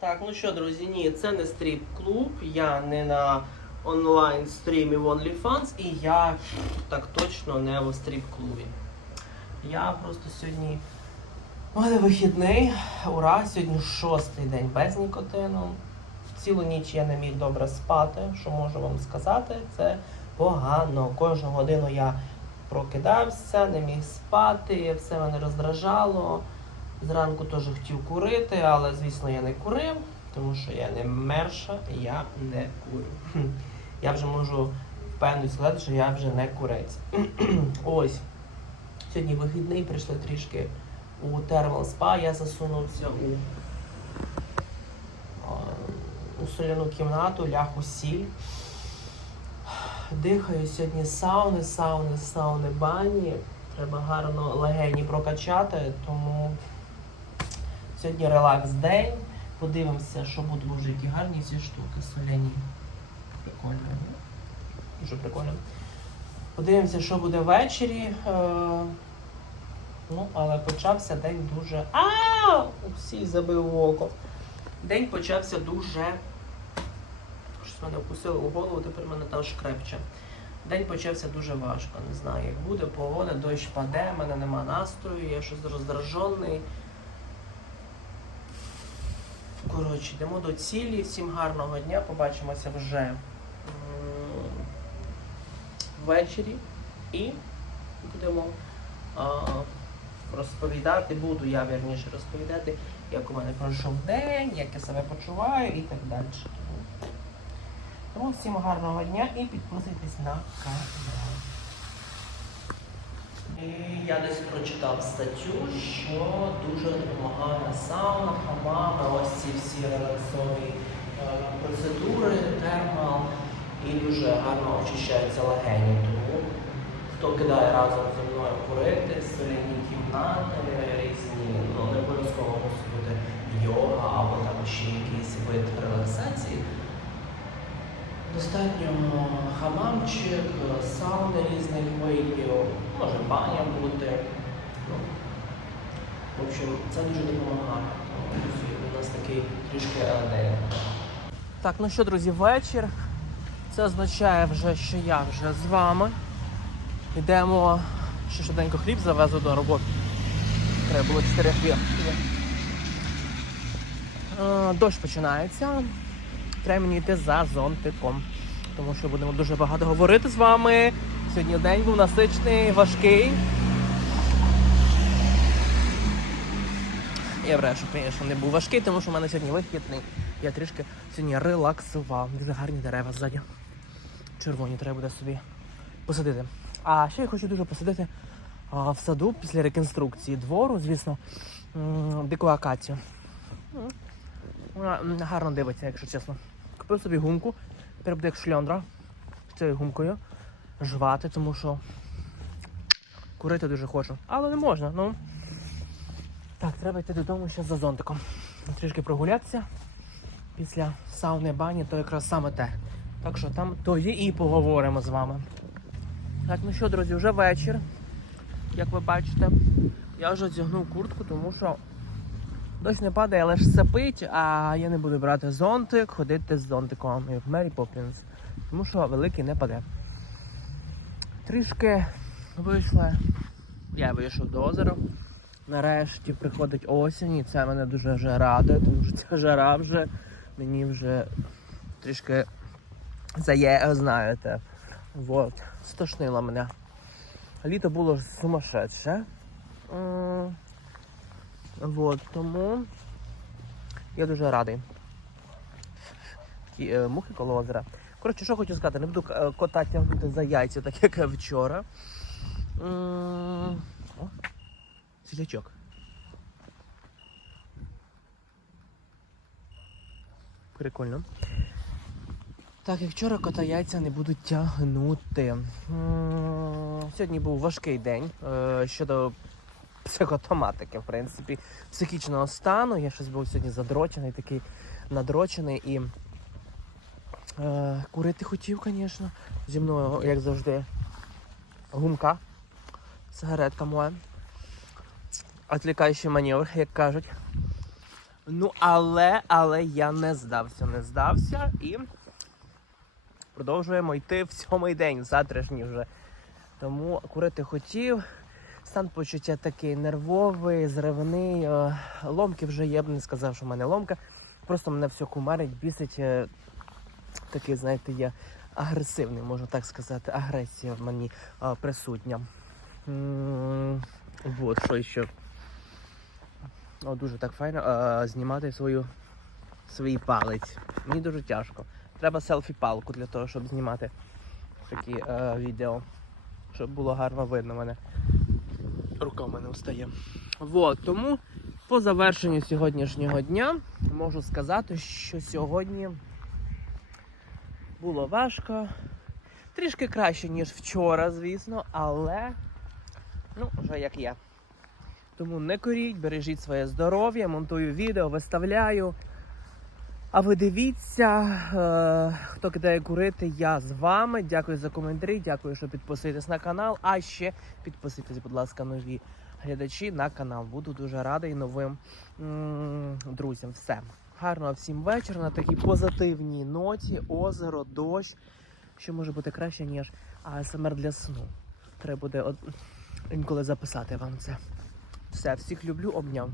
Так, ну що, друзі, ні, це не стріп-клуб, я не на онлайн стрімі в OnlyFans і я так точно не в стріп-клубі. Я просто сьогодні. У мене вихідний. Ура! Сьогодні шостий день без нікотину. Цілу ніч я не міг добре спати. Що можу вам сказати? Це погано. Кожну годину я прокидався, не міг спати, все мене роздражало. Зранку теж хотів курити, але звісно я не курив, тому що я не мерша, я не курю. Я вже можу впевнено сказати, що я вже не курець. Ось. Сьогодні вихідний, прийшли трішки у термал спа, я засунувся у, у соляну кімнату, ляг у сіль. Дихаю сьогодні сауни, сауни, сауни, бані. Треба гарно легені прокачати, тому сьогодні релакс день. Подивимося, що будуть боже, які гарні ці штуки соляні. Прикольно. Дуже прикольно. Подивимося, що буде ввечері. Е, Ну, але почався день дуже. А! Усі забив око. День почався дуже. Щось мене вкусило у голову, тепер мене там шкрепче. День почався дуже важко. Не знаю, як буде погода, дощ паде, в мене нема настрою, я щось роздражений. Коротше, йдемо до цілі. Всім гарного дня. Побачимося вже ввечері і будемо а, розповідати, буду я вірніше розповідати, як у мене пройшов день, як я себе почуваю і так далі. Тому всім гарного дня і підписуйтесь на канал. Я десь прочитав статтю, що дуже допомагає сауна, хамами, ось ці всі релаксові е, процедури, термал, і дуже гарно очищаються легені. Тому хто кидає разом зі мною курити, соляні кімнати різні, ну не обов'язково мусить бути йога або там ще якийсь вид релаксації. Достатньо хамамчик, сауни різних видів, може баня бути. Ну, в общем, це дуже допомагає. У нас такий трішки день. Так, ну що, друзі, вечір. Це означає вже, що я вже з вами. Йдемо ще швиденько хліб завезу до роботи. Треба було 4 хвилини. Е, Дощ починається. Треба йти за зонтиком. Тому що будемо дуже багато говорити з вами. Сьогодні день був насичений, важкий. Я брешу, звісно, не був важкий, тому що в мене сьогодні вихідний. Я трішки сьогодні релаксував. Дуже гарні дерева ззаді. Червоні треба буде собі посадити. А ще я хочу дуже посадити а, в саду після реконструкції двору, звісно, дику акацію. Вона гарно дивиться, якщо чесно. Купив собі гумку, тепер буде як шльондра з цією гумкою жвати, тому що курити дуже хочу. Але не можна, ну. Так, треба йти додому ще за зонтиком. Трішки прогулятися. Після сауни бані, то якраз саме те. Так що там тоді і поговоримо з вами. Так, ну що, друзі, вже вечір. Як ви бачите, я вже одягнув куртку, тому що дощ не падає, але ж сапить, а я не буду брати зонтик, ходити з зонтиком, як Мері Поппінс. Тому що великий не паде. Трішки вийшла. Я вийшов до озера. Нарешті приходить осінь, і це мене дуже вже радує, тому що ця жара вже мені вже трішки зає, знаєте. Вот. Стошнило мене. Літо було сумасшедше. М, Вот, тому я дуже радий. Такі е, мухи коло озера. Коротше, що хочу сказати, не буду е, кота тягнути за яйця, так як вчора. М, О, світлячок. Прикольно. Так, як вчора кота яйця не будуть тягнути. Сьогодні був важкий день е, щодо психотоматики, в принципі, психічного стану. Я щось був сьогодні задрочений, такий надрочений і е, курити хотів, звісно. Зі мною, як завжди, гумка, сигаретка моя. Отвлікаючий маневр, як кажуть. Ну, але, але я не здався, не здався і продовжуємо йти в сьомий день, завтрашній вже. Тому курити хотів. Стан почуття такий нервовий, зривний. е, Ломки вже є, я б не сказав, що в мене ломка. Просто мене все кумарить, бісить. е, Такий, знаєте, я агресивний, можна так сказати. Агресія в мені е, присутня. М, Вот, що ще. О, дуже так файно е, знімати свою, свій палець. Мені дуже тяжко. Треба селфі-палку для того, щоб знімати такі е, відео. Щоб було гарно видно мене. Рука в мене встає. Вот, тому по завершенню сьогоднішнього дня можу сказати, що сьогодні було важко. Трішки краще, ніж вчора, звісно, але ну, вже як є. Тому не коріть, бережіть своє здоров'я, монтую відео, виставляю. А ви дивіться, е, хто кидає курити, я з вами. Дякую за коментарі, дякую, що підписуєтесь на канал. А ще підписуйтесь, будь ласка, нові глядачі на канал. Буду дуже радий новим друзям. Все. Гарного всім вечора на такій позитивній ноті, озеро, дощ. Що може бути краще, ніж АСМР для сну. Треба буде од... інколи записати вам це. Все, всіх люблю, обняв.